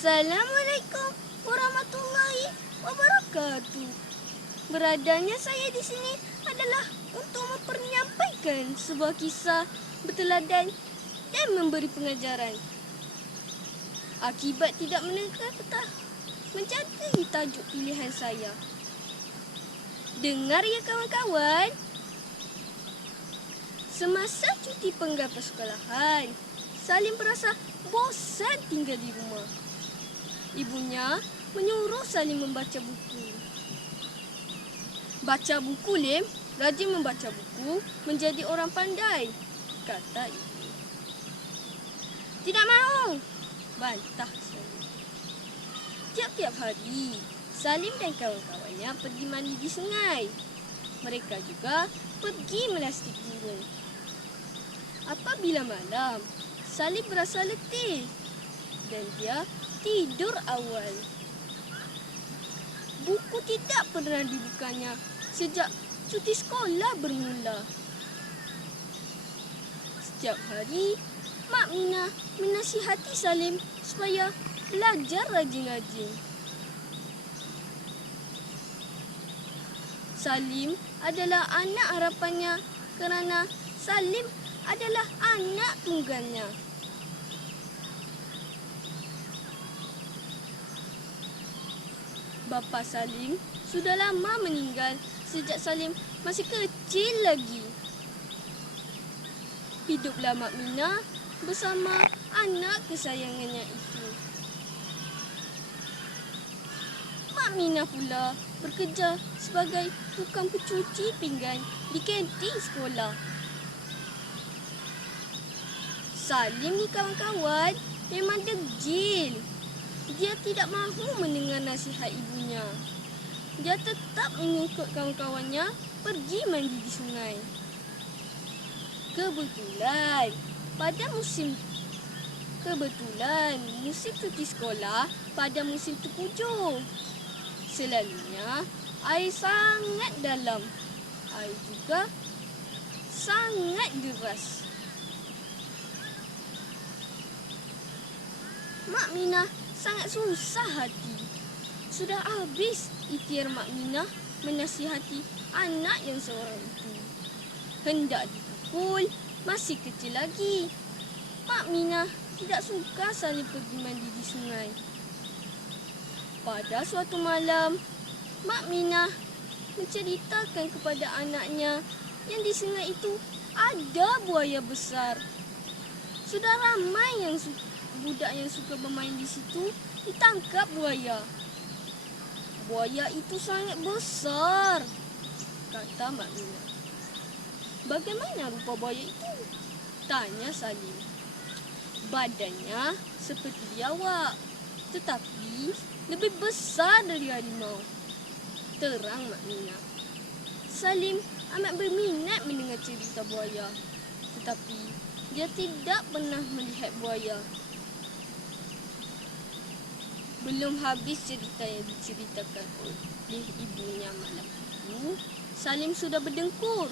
Assalamualaikum warahmatullahi wabarakatuh. Beradanya saya di sini adalah untuk menyampaikan sebuah kisah berteladan dan memberi pengajaran. Akibat tidak menekan petah menjadi tajuk pilihan saya. Dengar ya kawan-kawan. Semasa cuti penggal persekolahan, Salim berasa bosan tinggal di rumah. Ibunya menyuruh Salim membaca buku. Baca buku, Lim. Rajin membaca buku menjadi orang pandai, kata ibu. Tidak mahu, bantah Salim. Tiap-tiap hari, Salim dan kawan-kawannya pergi mandi di sungai. Mereka juga pergi melastik burung. Apabila malam, Salim berasa letih dan dia tidur awal. Buku tidak pernah dibukanya sejak cuti sekolah bermula. Setiap hari, Mak Mina menasihati Salim supaya belajar rajin-rajin. Salim adalah anak harapannya kerana Salim adalah anak tunggalnya. Bapa Salim sudah lama meninggal sejak Salim masih kecil lagi. Hiduplah Mak Mina bersama anak kesayangannya itu. Mak Mina pula bekerja sebagai tukang pencuci pinggan di kantin sekolah. Salim ni kawan-kawan memang degil. Dia tidak mahu mendengar nasihat ibunya. Dia tetap mengikut kawan-kawannya pergi mandi di sungai. Kebetulan musim cuti sekolah pada musim tengkujuh. Selalunya air sangat dalam. Air juga sangat deras. Mak Mina sangat susah hati. Sudah habis ikhtiar Mak Mina menasihati anak yang seorang itu. Hendak dipukul, masih kecil lagi. Mak Mina tidak suka Salim pergi mandi di sungai. Pada suatu malam, Mak Mina menceritakan kepada anaknya yang di sungai itu ada buaya besar. Sudah ramai budak yang suka bermain di situ ditangkap buaya. Buaya itu sangat besar, kata Mak Mina. Bagaimana rupa buaya itu? Tanya Salim. Badannya seperti biawak, tetapi lebih besar dari harimau, terang Mak Mina. Salim amat berminat mendengar cerita buaya, tetapi dia tidak pernah melihat buaya. Belum habis cerita yang diceritakan oleh ibunya malam itu, Salim sudah berdengkur.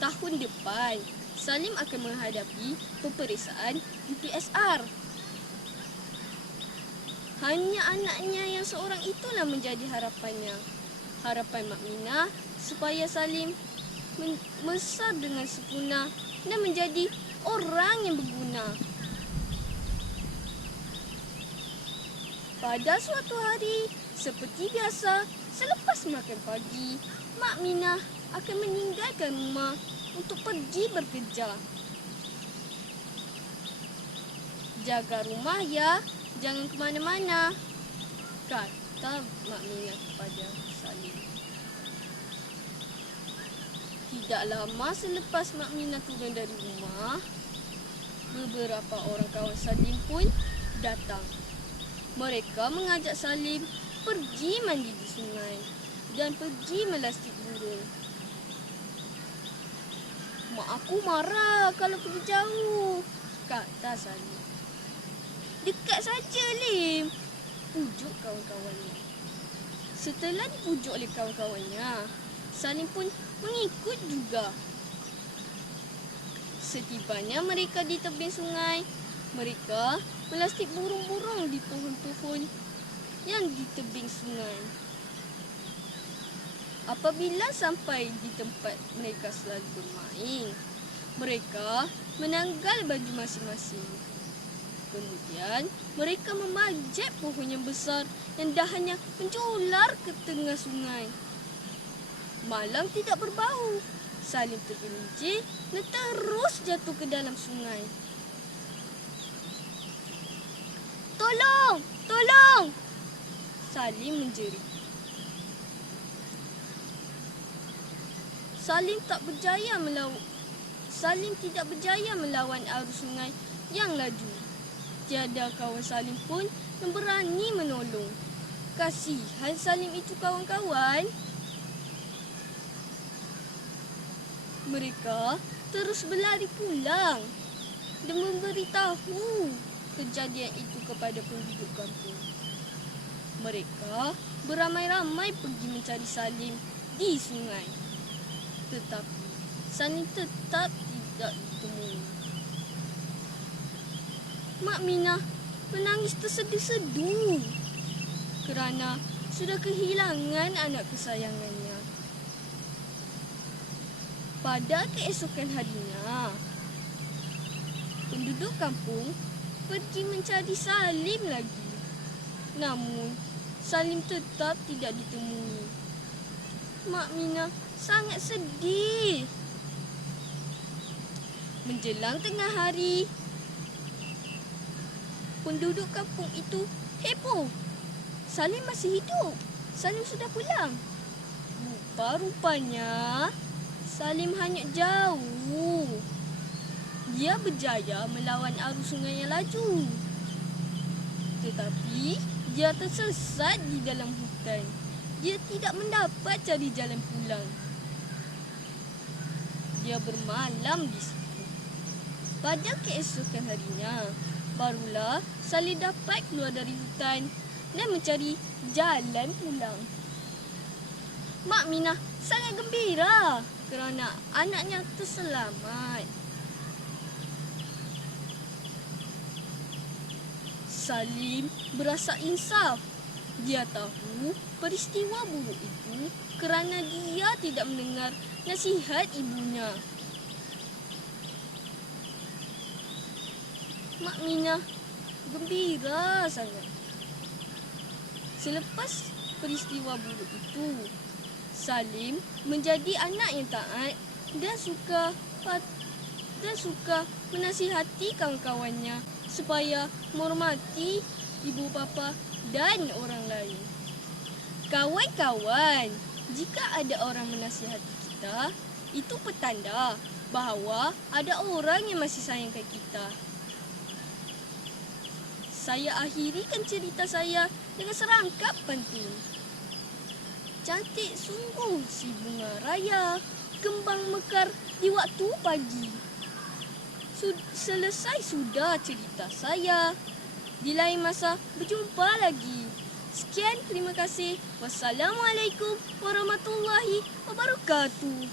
Tahun depan, Salim akan menghadapi peperiksaan UPSR. Hanya anaknya yang seorang itulah menjadi harapannya. Harapan Mak Mina supaya Salim membesar dengan sempurna dan menjadi orang yang berguna. Pada suatu hari, seperti biasa, selepas makan pagi, Mak Mina akan meninggalkan rumah untuk pergi bekerja. Jaga rumah ya, jangan ke mana-mana, kata Mak Mina kepada Salim. Tidak lama selepas Mak Mina turun dari rumah, beberapa orang kawan Salim pun datang. Mereka mengajak Salim pergi mandi di sungai dan pergi melastik burung. Mak aku marah kalau pergi jauh, kata Salim. Dekat saja, Lim, pujuk kawan-kawannya. Setelah dipujuk oleh kawan-kawannya, Salim pun mengikut juga. Setibanya mereka di tepi sungai, mereka melastik burung-burung di pohon-pohon yang di tebing sungai. Apabila sampai di tempat mereka selalu bermain, mereka menanggal baju masing-masing. Kemudian, mereka memanjat pohon yang besar yang dahannya mencular ke tengah sungai. Malam tidak berbau. Salim tergelincir dan terus jatuh ke dalam sungai. "Tolong! Tolong!" Salim menjerit. Salim tidak berjaya melawan arus sungai yang laju. Tiada kawan Salim pun yang berani menolong. Kasihan Salim itu kawan-kawan. Mereka terus berlari pulang dan memberitahu kejadian itu kepada penduduk kampung. Mereka beramai-ramai pergi mencari Salim di sungai. Tetapi Salim tetap tidak ditemui. Mak Minah menangis terseduh-seduh kerana sudah kehilangan anak kesayangannya. Pada keesokan harinya, penduduk kampung pergi mencari Salim lagi. Namun, Salim tetap tidak ditemui. Mak Minah sangat sedih. Menjelang tengah hari, penduduk kampung itu heboh. Salim masih hidup. Salim sudah pulang. Rupa-rupanya Salim hanyut jauh. Dia berjaya melawan arus sungai yang laju. Tetapi dia tersesat di dalam hutan. Dia tidak mendapat cari jalan pulang. Dia bermalam di situ. Pada keesokan harinya, barulah Salim dapat keluar dari hutan dan mencari jalan pulang. Mak Minah sangat gembira kerana anaknya terselamat. Salim berasa insaf. Dia tahu peristiwa buruk itu kerana dia tidak mendengar nasihat ibunya. Mak Minah gembira sangat. Selepas peristiwa buruk itu, Salim menjadi anak yang taat dan suka menasihati kawan-kawannya supaya menghormati ibu bapa dan orang lain. Kawan-kawan, jika ada orang menasihati kita, itu petanda bahawa ada orang yang masih sayangkan kita. Saya akhirikan cerita saya dengan serangkap pantun. Cantik sungguh si bunga raya, kembang mekar di waktu pagi. Selesai sudah cerita saya. Di lain masa berjumpa lagi. Sekian, terima kasih. Wassalamualaikum warahmatullahi wabarakatuh.